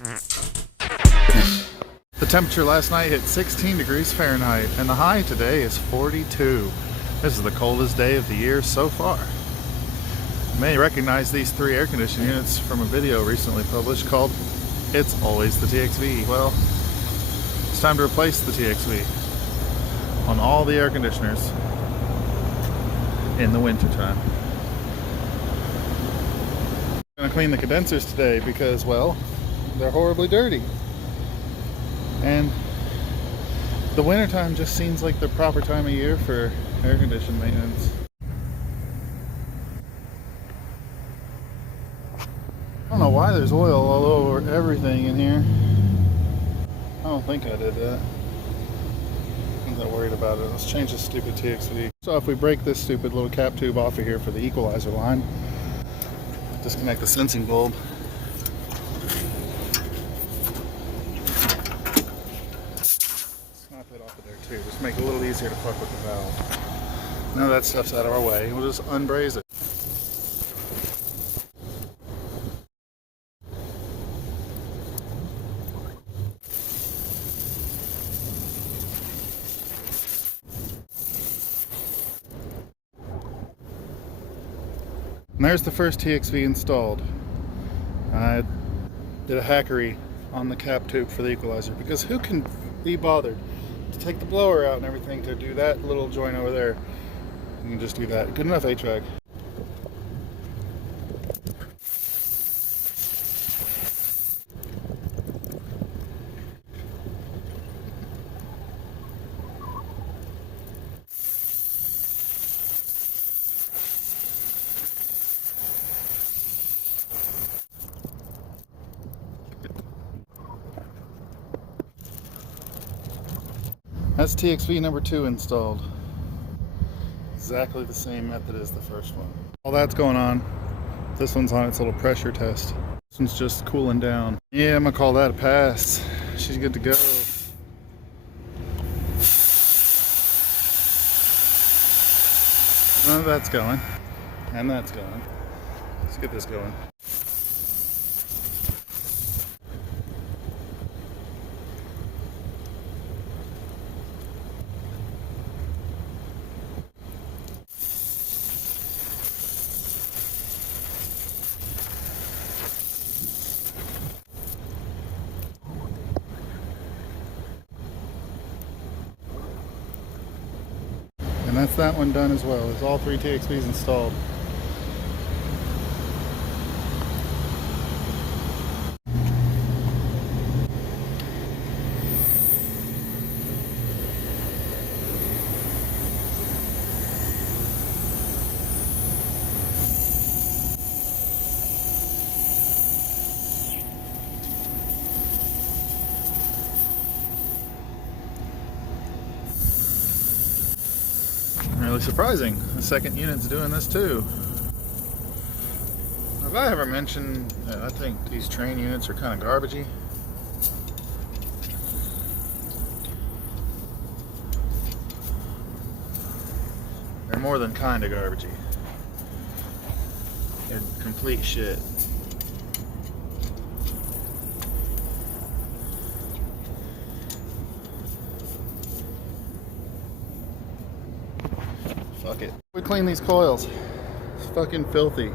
The temperature last night hit 16 degrees Fahrenheit, and the high today is 42. This is the coldest day of the year so far. You may recognize these 3 air conditioning units from a video recently published called "It's Always the TXV." Well, it's time to replace the TXV on all the air conditioners in the wintertime. I'm gonna clean the condensers today because, well, they're horribly dirty. And the wintertime just seems like the proper time of year for air conditioning maintenance. I don't know why there's oil all over everything in here. I don't think I did that. I'm not worried about it. Let's change this stupid TXV. So if we break this stupid little cap tube off of here for the equalizer line, disconnect the sensing bulb. Snap it off of there too. Just make it a little easier to fuck with the valve. Now that stuff's out of our way. We'll just unbraze it. And there's the first TXV installed. I did a hackery on the cap tube for the equalizer because who can be bothered to take the blower out and everything to do that little joint over there? You can just do that. Good enough HVAC. That's TXV number 2 installed. Exactly the same method as the first one. All that's going on. This one's on its little pressure test. This one's just cooling down. Yeah, I'm gonna call that a pass. She's good to go. Oh, that's going. And that's going. Let's get this going. And that's that one done as well. There's all 3 TXVs installed. Really surprising. The second unit's doing this too. Have I ever mentioned that I think these train units are kind of garbagey? They're more than kind of garbagey. They're complete shit. Fuck it. We clean these coils. It's fucking filthy.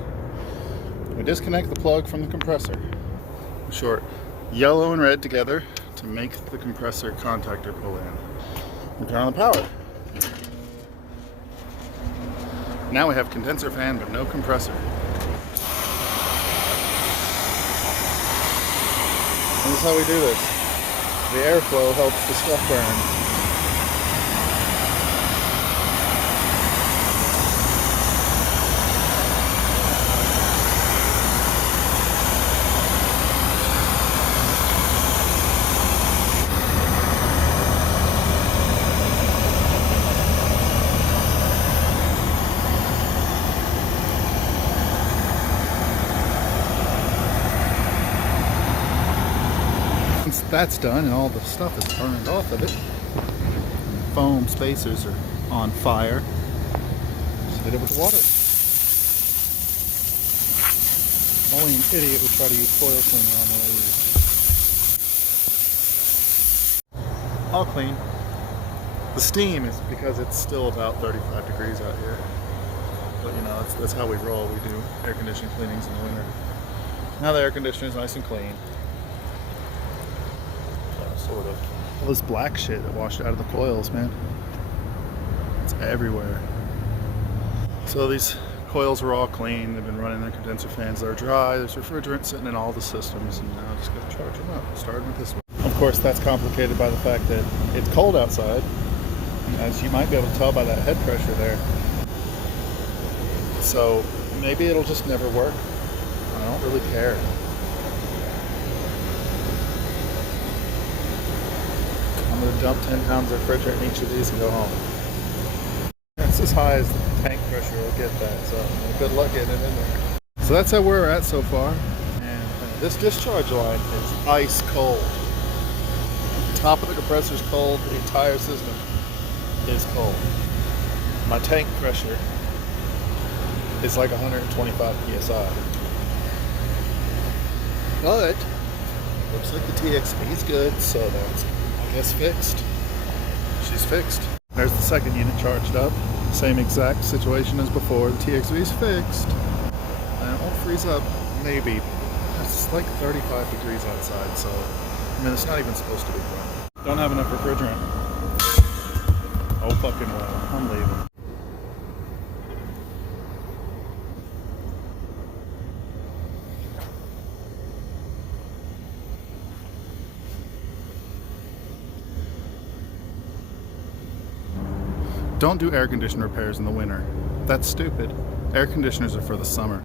We disconnect the plug from the compressor. In short, yellow and red together to make the compressor contactor pull in. We turn on the power. Now we have condenser fan but no compressor. And this is how we do this. The airflow helps the stuff burn. That's done and all the stuff is burned off of it. The foam spacers are on fire. Just hit it with water. Only an idiot would try to use foil cleaner on one of these. all clean. The steam is because it's still about 35 degrees out here. But you know, that's how we roll. We do air conditioning cleanings in the winter. Now the air conditioner is nice and clean. Sort of. All this black shit that washed out of the coils, man. It's everywhere. So these coils are all clean. They've been running their condenser fans. They're dry. There's refrigerant sitting in all the systems, and now I just gotta charge them up. Starting with this one. Of course, that's complicated by the fact that it's cold outside, as you might be able to tell by that head pressure there. So maybe it'll just never work. I don't really care. I'm gonna dump 10 pounds of refrigerant in each of these and go home. That's as high as the tank pressure will get that, so good luck getting it in there. So that's how we're at so far. And this discharge line is ice cold. The top of the compressor is cold, the entire system is cold. My tank pressure is like 125 psi. But looks like the TXV is good, so that's, I guess, fixed. She's fixed. There's the second unit charged up. Same exact situation as before. The TXV is fixed. And it won't freeze up, maybe. It's like 35 degrees outside, so I mean, it's not even supposed to be running. Don't have enough refrigerant. Oh fucking well. I'm leaving. Don't do air conditioner repairs in the winter. That's stupid. Air conditioners are for the summer.